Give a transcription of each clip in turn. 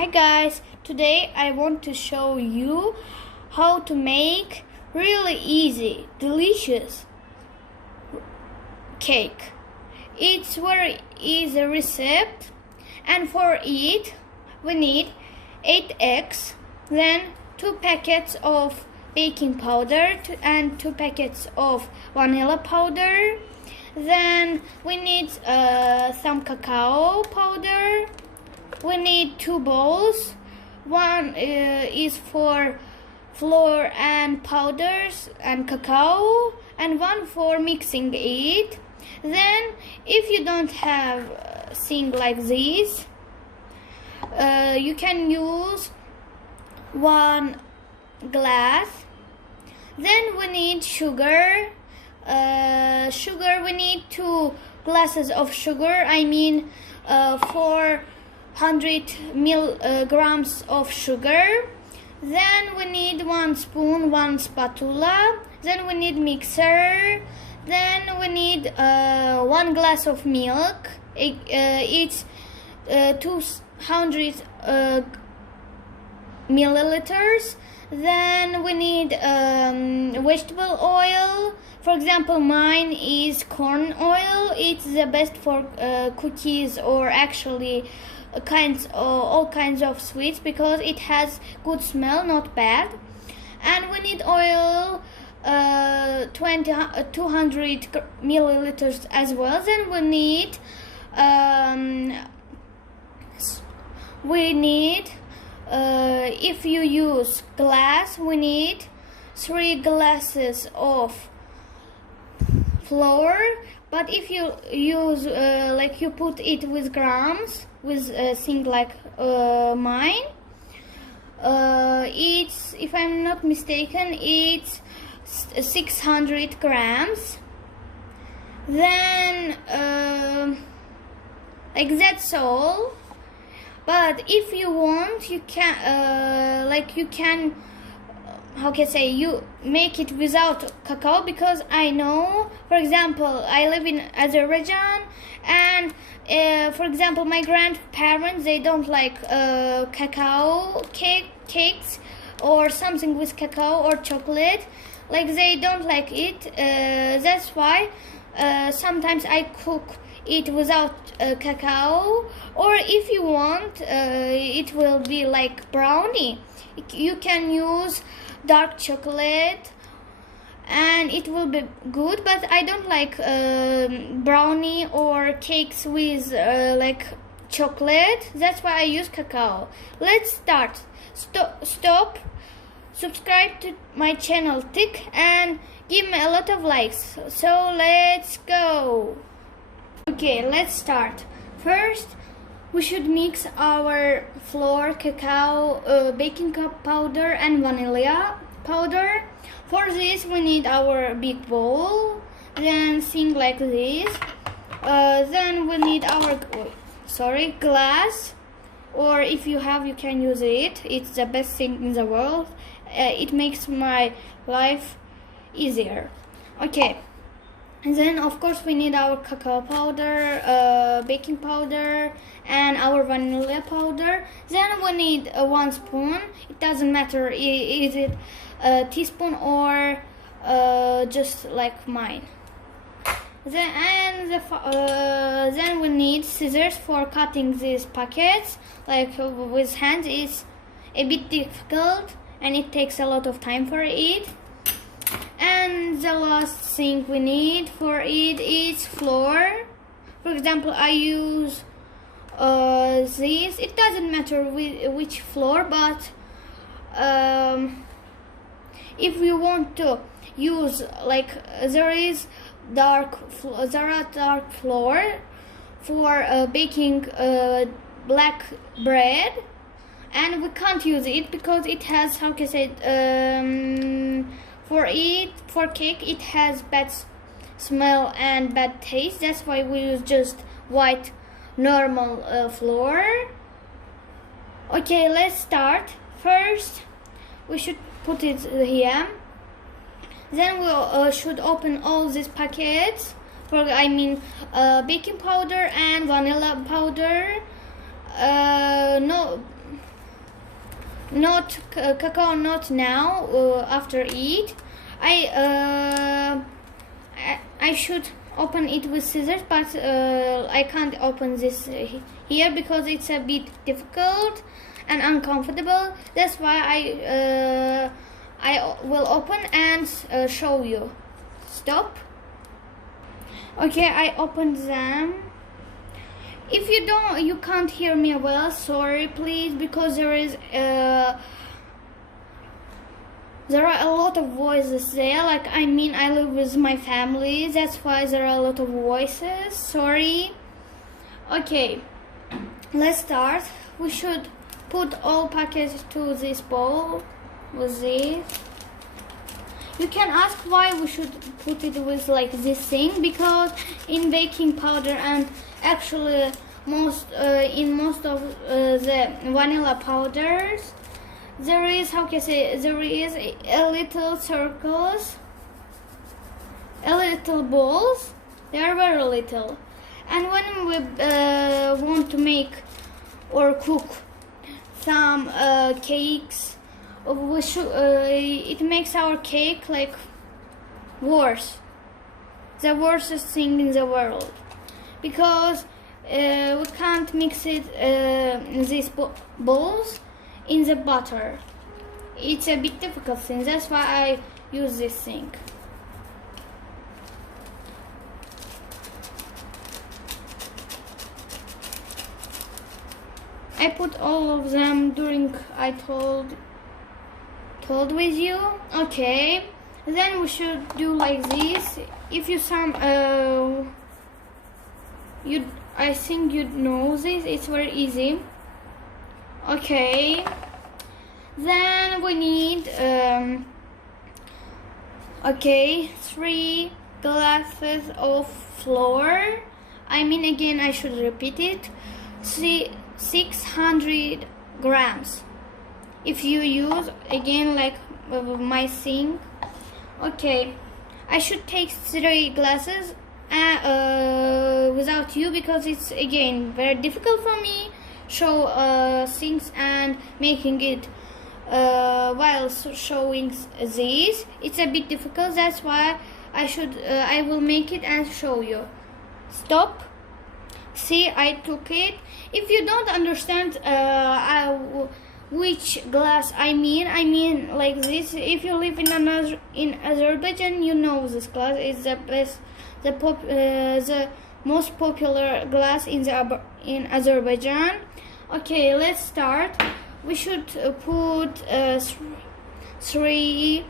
Hi guys, today I want to show you how to make really easy, delicious cake. It's very easy recipe, and for it we need 8 eggs, then 2 packets of baking powder and 2 packets of vanilla powder. Then we need some cacao powder. We need 2 bowls. One is for flour and powders and cacao, and one for mixing it. Then if you don't have thing like this, you can use 1 glass. Then we need sugar. We need 2 glasses of sugar. 400 milligrams of sugar. Then we need 1 spoon, 1 spatula. Then we need mixer. Then we need 1 glass of milk. It's 200 milliliters. Then we need vegetable oil. For example, mine is corn oil. It's the best for cookies or actually all kinds of sweets because it has good smell, not bad. And we need oil 200 milliliters as well. Then we need if you use glass, we need 3 glasses of flour. But if you use you put it with grams, with a thing like mine, it's, if I'm not mistaken, it's 600 grams. Then that's all. But if you want, you can you make it without cacao, because I know, for example, I live in Azerbaijan, and for example, my grandparents, they don't like cacao cakes or something with cacao or chocolate. They don't like it. That's why sometimes I cook it without cacao. Or if you want, it will be like brownie. You can use dark chocolate and it will be good, but I don't like brownie or cakes with chocolate. That's why I use cacao. Let's start. Stop, subscribe to my channel, tick, and give me a lot of likes. So let's go. Okay, let's start. First, we should mix our flour, cacao, baking powder and vanilla powder. For this we need our big bowl, then thing like this. Then we need our glass, or if you have, you can use it. It's the best thing in the world. It makes my life easier. Okay. And then of course we need our cacao powder, baking powder and our vanilla powder. Then we need 1 spoon. It doesn't matter, is it a teaspoon or just like mine. Then we need scissors for cutting these packets. With hands is a bit difficult and it takes a lot of time for it. And the last thing we need for it is flour. For example, I use this. It doesn't matter which flour, but if you want to use, there are dark flour for baking black bread, and we can't use it because it has, for cake it has bad smell and bad taste. That's why we use just white normal flour. Okay, let's start. First we should put it here. Then we should open all these packets baking powder and vanilla powder. No, not cacao, not now. After eat, I should open it with scissors, but I can't open this here because it's a bit difficult and uncomfortable. That's why I will open and show you. Stop. Okay, I opened them. If you can't hear me well, sorry please, because there are a lot of voices there. Like, I live with my family, that's why there are a lot of voices. Sorry. Okay, let's start. We should put all packets to this bowl with this. You can ask why we should put it with like this thing, because in baking powder and actually in most of the vanilla powders, there is, how can I say, there is a little circles, a little balls. They are very little, and when we want to make or cook some cakes, we should it makes our cake like worse, the worstest thing in the world, because we can't mix it these balls in the butter. It's a bit difficult thing. That's why I use this thing. I put all of them during I told with you. Okay, then we should do like this. If you I think you know this, it's very easy. Okay, then we need 3 glasses of flour. Again, I should repeat it. 600 grams. If you use again like my thing. Okay, I should take 3 glasses without you, because it's again very difficult for me show things and making it while showing these. It's a bit difficult. That's why I will make it and show you. Stop. See, I took it. If you don't understand which glass I mean like this. If you live in Azerbaijan, you know this glass is the best, the most popular glass in Azerbaijan. Okay, let's start. We should put 3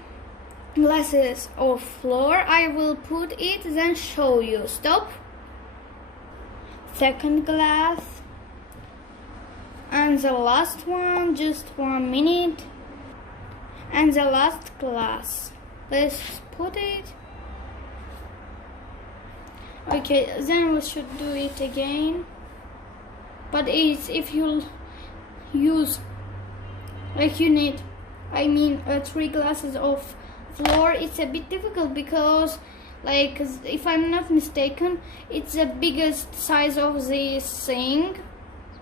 glasses of flour. I will put it, then show you. Stop. Second glass. And the last one, just 1 minute. And the last glass. Let's put it. Okay, then we should do it again. But if you use, like, you need 3 glasses of flour, it's a bit difficult, because like, if I'm not mistaken, it's the biggest size of this thing.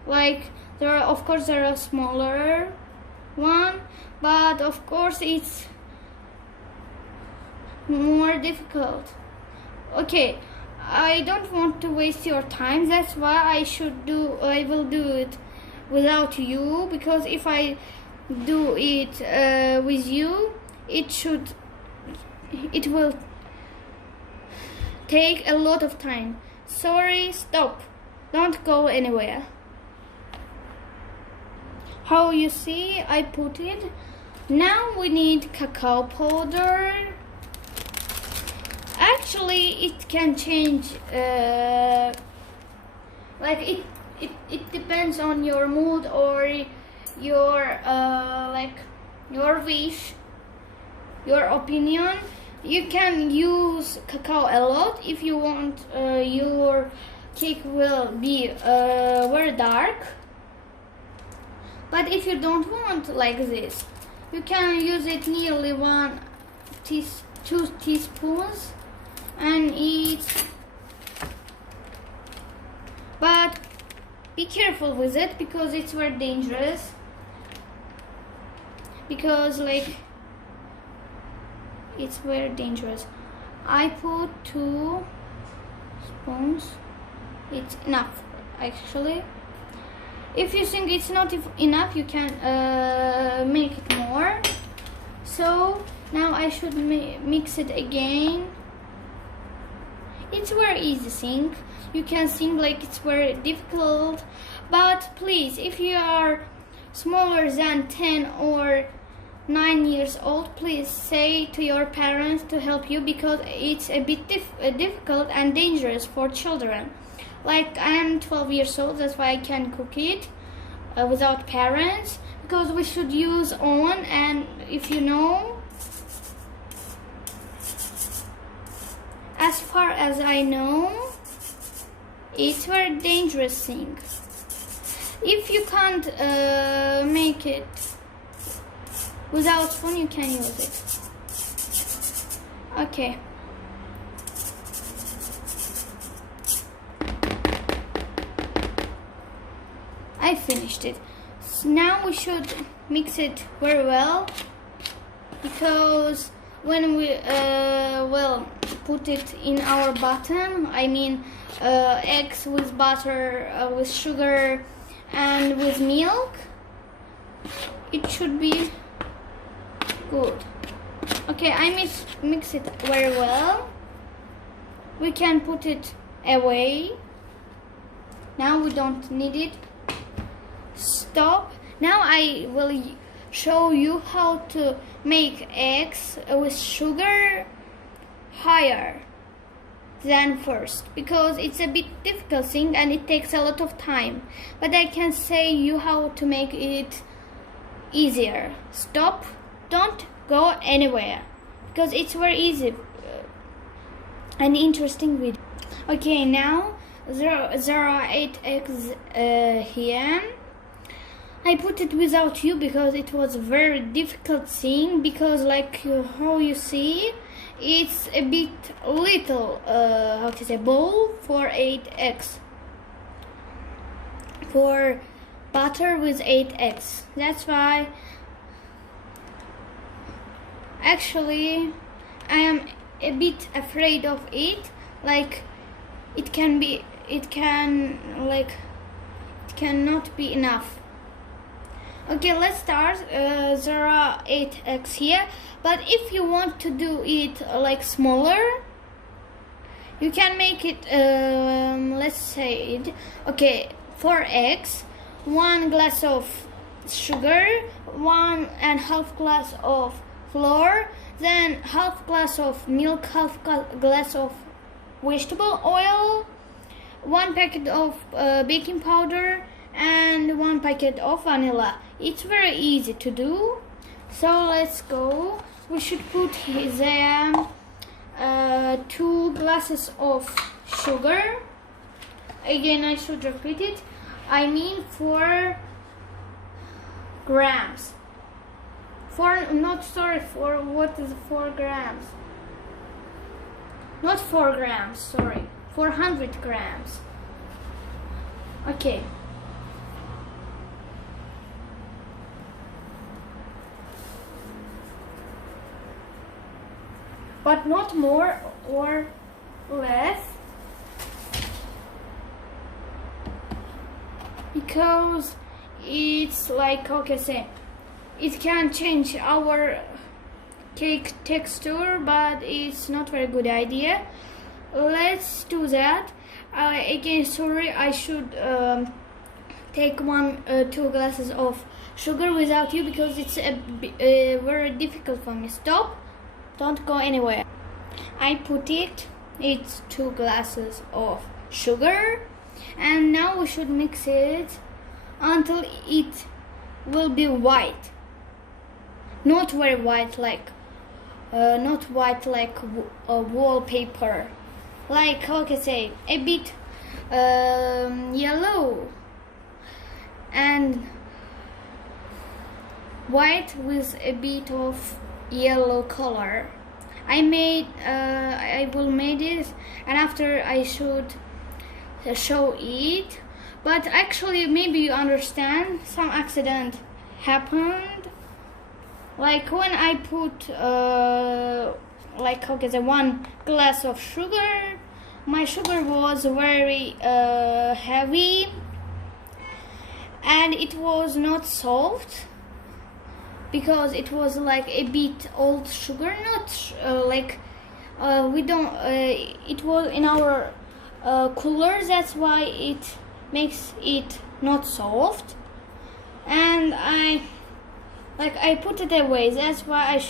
Like, there are smaller one, but of course it's more difficult. Okay, I don't want to waste your time. That's why I will do it without you, because if I do it with you, it will take a lot of time. Sorry, stop. Don't go anywhere. How you see, I put it. Now we need cacao powder. Actually, it can change. Like, it depends on your mood or your your wish, your opinion. You can use cacao a lot if you want your cake will be very dark. But if you don't want like this, you can use it nearly 2 teaspoons and eat. But be careful with it, because it's very dangerous. because like it's very dangerous. I put 2 spoons. It's enough actually. If you think it's not enough, you can make it more. So now I should mix it again. It's very easy thing. You can think like it's very difficult, but please, if you are smaller than 10 or 9 years old, please say to your parents to help you, because it's a bit difficult and dangerous for children. Like, I'm 12 years old, that's why I can cook it without parents, because we should use on, and if you know, as far as I know, it's a very dangerous thing. If you can't make it without spoon, you can use it. Okay. I finished it. So now we should mix it very well, because when we will put it in our bottom, I mean eggs with butter, with sugar and with milk, it should be good. Okay, I mix it very well. We can put it away. Now we don't need it. Stop. Now I will show you how to make eggs with sugar higher than first, because it's a bit difficult thing and it takes a lot of time, but I can say you how to make it easier. Stop, don't go anywhere, because it's very easy and interesting video. Okay, now there are 8 eggs here. I put it without you because it was a very difficult thing, because like how you see, it's a bit little how to say bowl for 8 eggs, for butter with 8 eggs. That's why actually I am a bit afraid of it, like it cannot be enough. Okay, let's start. There are 8 eggs here, but if you want to do it like smaller, you can make it let's say it. Okay, 4 eggs, 1 glass of sugar, 1.5 glass of flour, then half glass of milk, half glass of vegetable oil, 1 packet of baking powder, and 1 packet of vanilla. It's very easy to do, so let's go. We should put there 2 glasses of sugar. Again, I should repeat it, I mean 4 grams. What is 4 grams? Not 4 grams, sorry, 400 grams. Okay. But not more or less, because it's like, okay, say, it can change our cake texture, but it's not very good idea. Let's do that. Again, sorry, I should take 2 glasses of sugar without you, because it's very difficult for me. Stop. Don't go anywhere. I put it's 2 glasses of sugar, and now we should mix it until it will be white. Not very white, like not white like wallpaper. Like, okay, say a bit yellow and white with a bit of yellow color. I will make it, and after I should show it, but actually maybe you understand, some accident happened, Like when I put like okay, the 1 glass of sugar, my sugar was very heavy and it was not soft because it was like a bit old sugar, not like we don't it was in our cooler, that's why it makes it not soft, and I put it away, that's why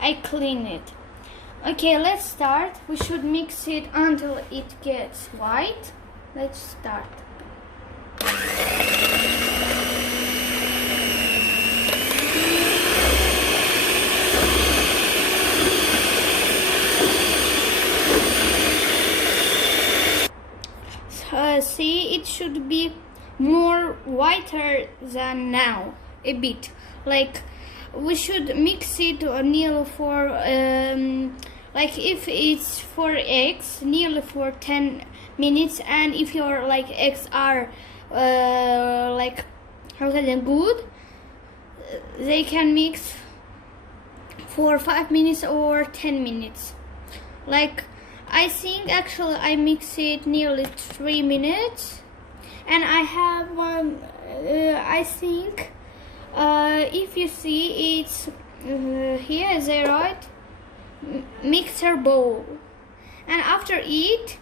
I clean it. Okay, let's start. We should mix it until it gets white. Let's start. See, it should be more whiter than now, a bit. Like we should mix it nearly for like if it's for eggs, nearly for 10 minutes, and if your like eggs are like how can I say, good, they can mix for 5 minutes or 10 minutes. Like I think actually I mix it nearly 3 minutes, and I have one I think if you see it's here is a right mixer bowl, and after it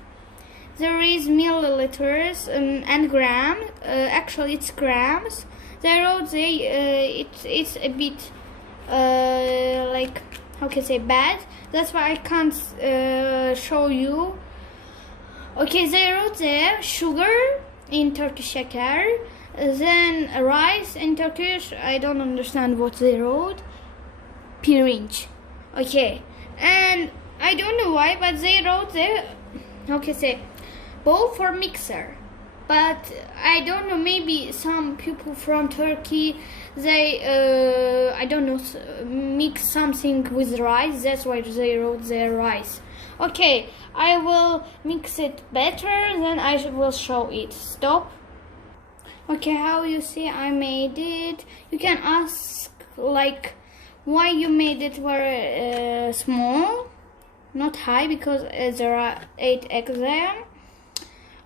there is milliliters and gram, actually it's grams. It's a bit like how can I say bad, that's why I can't show you. Okay, they wrote there sugar in Turkish şeker, then rice in Turkish, I don't understand what they wrote, pirinç. Okay, and I don't know why, but they wrote there how can I say bowl for mixer, but I don't know, maybe some people from Turkey they I don't know mix something with rice, that's why they wrote their rice. Okay, I will mix it better, then I will show it. Stop. Okay, how you see I made it. You can ask like why you made it very small, not high, because there are 8 eggs there.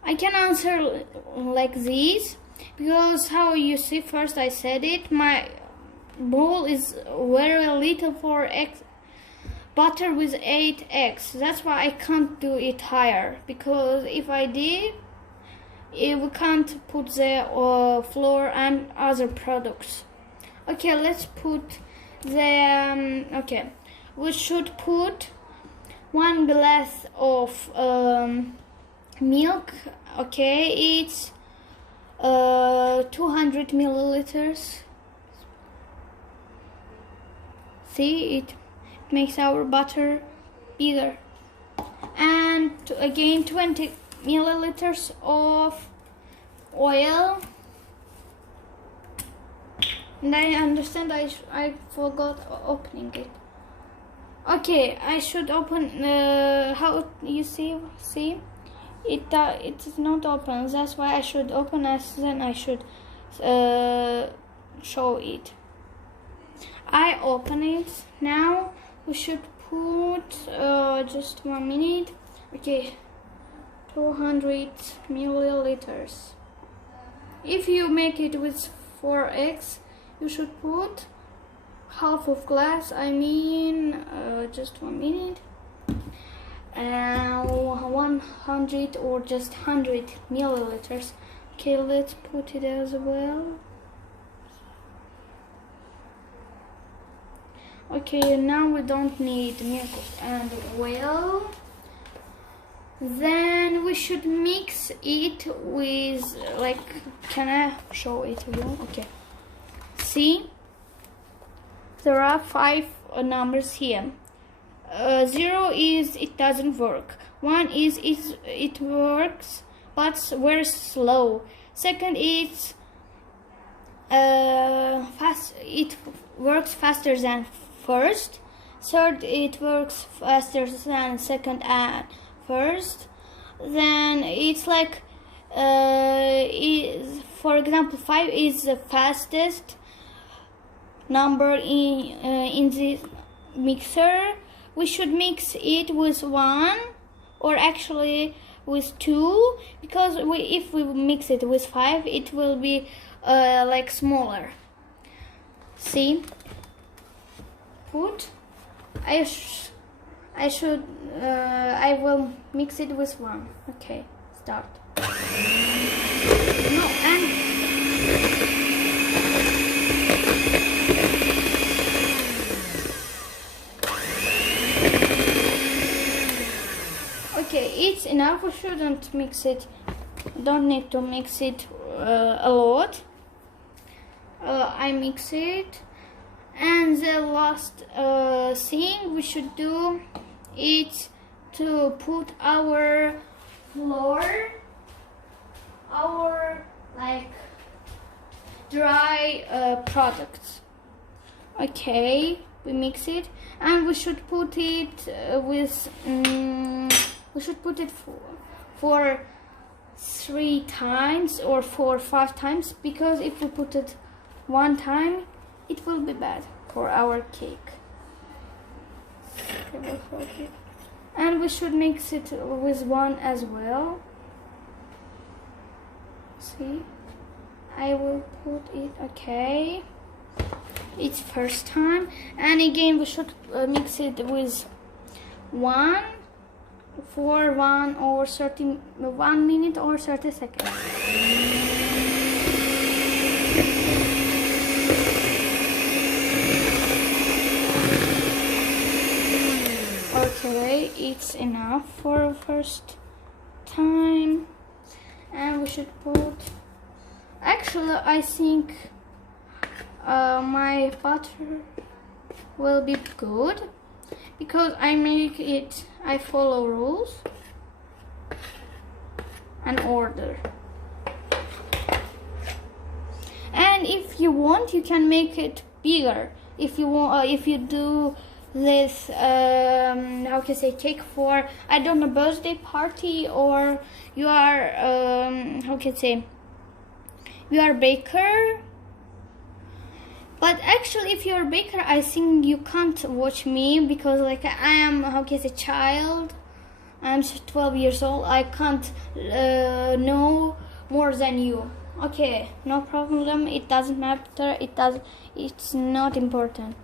I can answer like this because how you see, first I said it, my bowl is very little for eggs, butter with 8 eggs, that's why I can't do it higher, because if I did we can't put the flour and other products. Okay, let's put the okay, we should put 1 glass of milk. Okay, it's 200 milliliters. See, it makes our butter bigger. And again 20 milliliters of oil. And I understand I forgot opening it. Okay, I should open how you see it is not open, that's why I should open as then I should show it. I open it now. We should put just 1 minute. Okay, 200 milliliters. If you make it with 4 eggs, you should put half of glass, I mean just 1 minute, 100 or just 100 milliliters. Okay, let's put it as well. Okay, now we don't need milk and oil. Then we should mix it with, like, can I show it to you? Okay, see, there are 5 numbers here. 0 is it doesn't work. 1 is it works but very slow. Second is fast, it works faster than first. Third, it works faster than second and first. Then it's like for example 5 is the fastest, number in the mixer. We should mix it with 1, or actually with 2, because if we mix it with 5, it will be like smaller. See, put I will mix it with 1. Okay, start. No, and okay, it's enough. We shouldn't mix it. Don't need to mix it a lot. I mix it, and the last thing we should do is to put our flour, our like dry products. Okay, we mix it, and we should put it with we should put it for 3 times or 4 or 5 times, because if we put it 1 time, it will be bad for our cake. And we should mix it with 1 as well. See, I will put it. Okay, it's first time, and again we should mix it with 1 for 1 minute or 30 seconds. Okay, it's enough for first time, and we should put. Actually, I think my butter will be good, because I make it. I follow rules and order. And if you want, you can make it bigger. If you want, if you do this, how can I say, cake for, I don't know, birthday party, or you are, how can I say, you are a baker. But actually, if you're a baker, I think you can't watch me, because like I am, how can I say, child. I'm 12 years old. I can't know more than you. Okay, no problem. It doesn't matter. It's not important.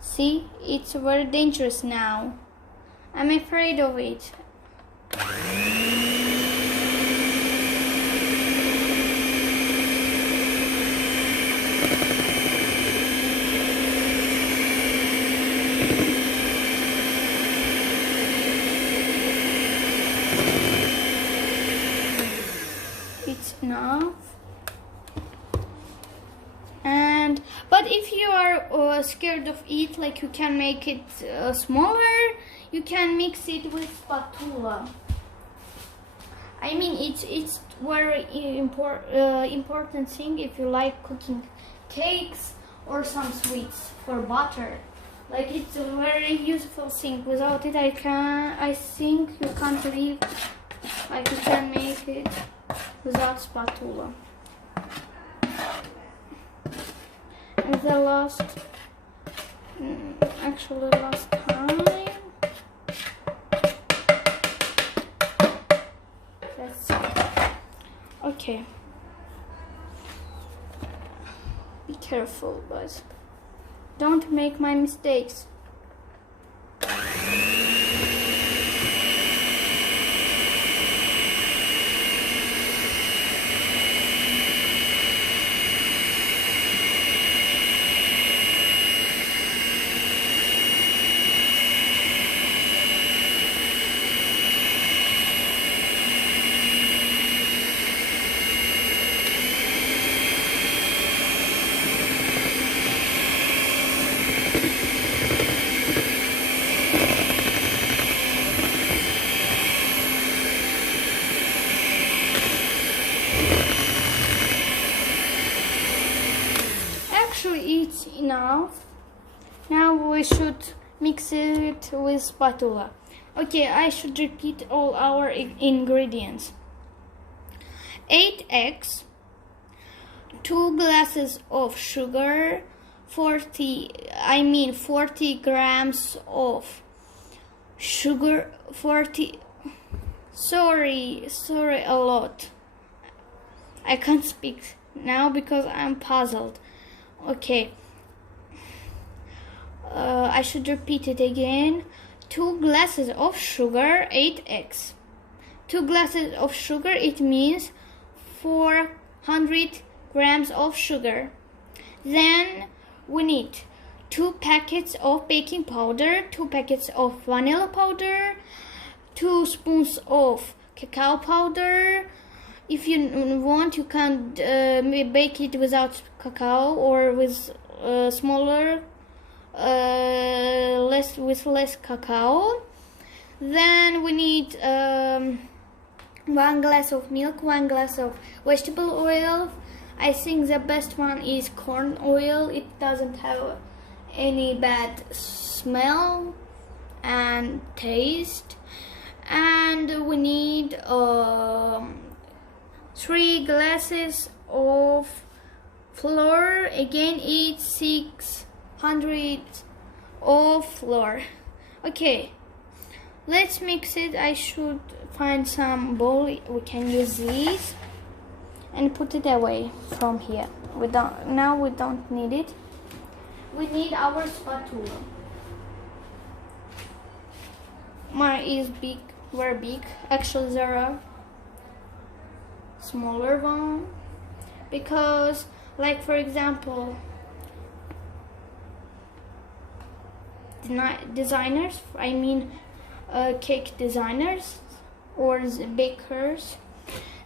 See, it's very dangerous now. I'm afraid of it. It's enough. But if you are scared of it, like you can make it smaller, you can mix it with spatula. I mean, it's very important thing if you like cooking cakes or some sweets for butter. Like, it's a very useful thing. Without it, I think you can't live. Like, you can make it without spatula. And the last time, let's see. Okay, be careful, but don't make my mistakes. Actually, it's enough. Now we should mix it with spatula. Okay, I should repeat all our ingredients. 8 eggs, 2 glasses of sugar, 40 grams of sugar. 40, sorry, a lot. I can't speak now because I'm puzzled. Okay, I should repeat it again. 2 glasses of sugar, 8 eggs. 2 glasses of sugar, it means 400 grams of sugar. Then we need 2 packets of baking powder, 2 packets of vanilla powder, 2 spoons of cacao powder. If you want, you can bake it without cacao or with smaller, less cacao. Then we need 1 glass of milk, 1 glass of vegetable oil. I think the best one is corn oil. It doesn't have any bad smell and taste. And we need 3 glasses of flour. Again, it's 600 of flour. Okay, let's mix it. I should find some bowl. We can use these and put it away from here. We don't need it. We need our spatula. Mine is big, very big. Actually, there are smaller one, because, like, for example, designers, cake designers or bakers,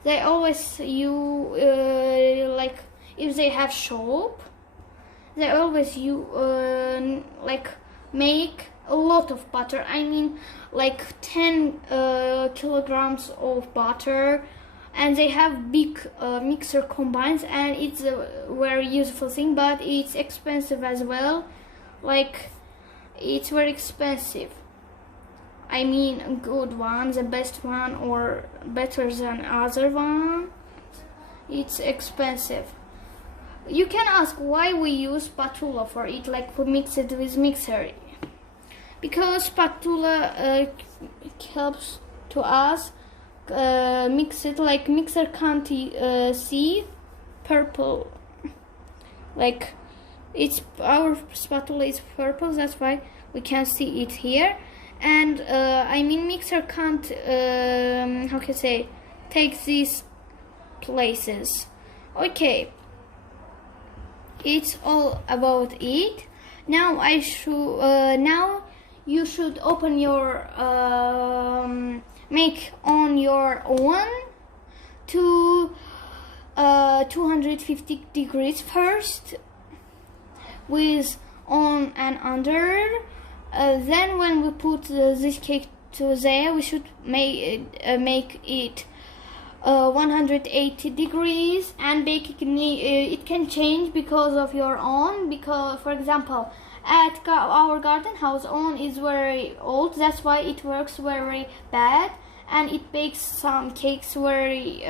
they always like, if they have shop, they always make a lot of butter. Like 10 kilograms of butter, and they have big mixer combines, and it's a very useful thing, but it's expensive as well. Like, it's very expensive. Good one, the best one, or better than other one, it's expensive. You can ask why we use spatula for it, like we mix it with mixer. Because spatula helps to us mix it, like mixer can't see purple. Like, our spatula is purple, that's why we can see it here. And mixer can't take these places. Okay, it's all about it. Now you should open your make on your oven to 250 degrees first, with on and under. Then when we put this cake to there, we should make it 180 degrees, and baking it can change because of your oven. Because, for example, at our garden house, oven is very old, that's why it works very bad, and it bakes some cakes very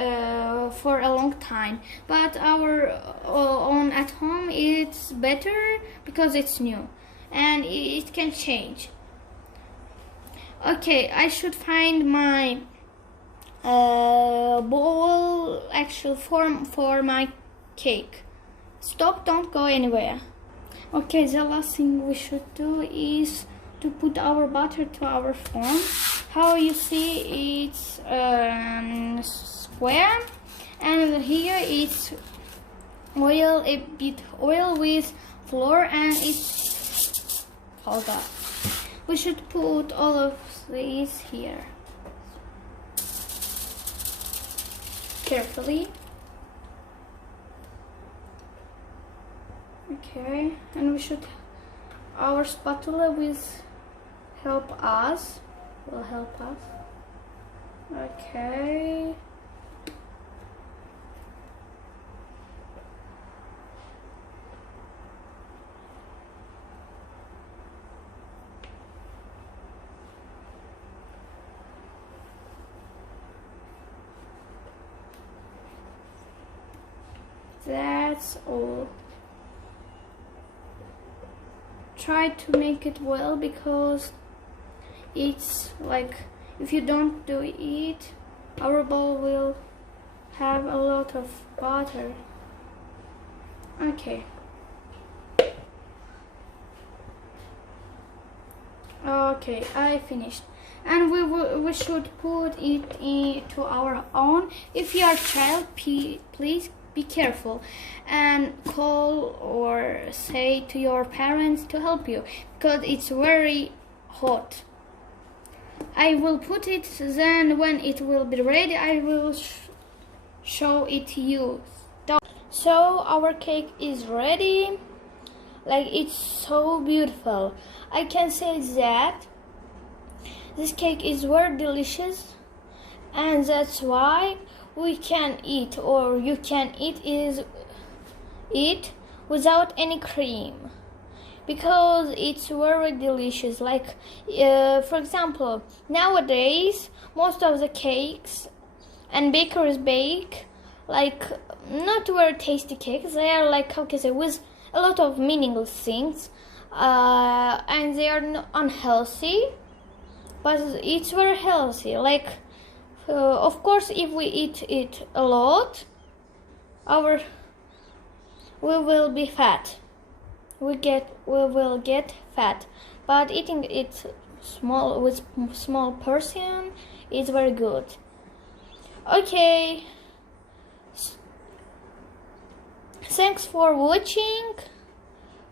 for a long time. But our oven at home, it's better because it's new and it can change. Okay, I should find my bowl, actual form for my cake. Stop, don't go anywhere. Okay, the last thing we should do is to put our butter to our form. How you see, it's square, and here it's oil, a bit oil with flour, and it's, hold up, we should put all of these here carefully. Okay, and we should, our spatula will help us. Okay. That's all. try to make it well, because it's like if you don't do it, our bowl will have a lot of butter. Okay. Okay, I finished. And we should put it into our oven. If you are a child, please be careful and call or say to your parents to help you, because it's very hot. I will put it, then when it will be ready, I will show it to you. So our cake is ready. Like, it's so beautiful. I can say that this cake is very delicious, and that's why we can eat, or you can eat without any cream, because it's very delicious. Like, for example, nowadays most of the cakes and bakeries bake like not very tasty cakes. They are like, how can I say, with a lot of meaningless things, and they are unhealthy, but it's very healthy. Like, of course, if we eat it a lot, we will be fat. We will get fat. But eating it with small portion is very good. Okay. Thanks for watching.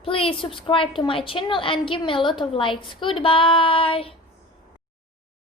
Please subscribe to my channel and give me a lot of likes. Goodbye.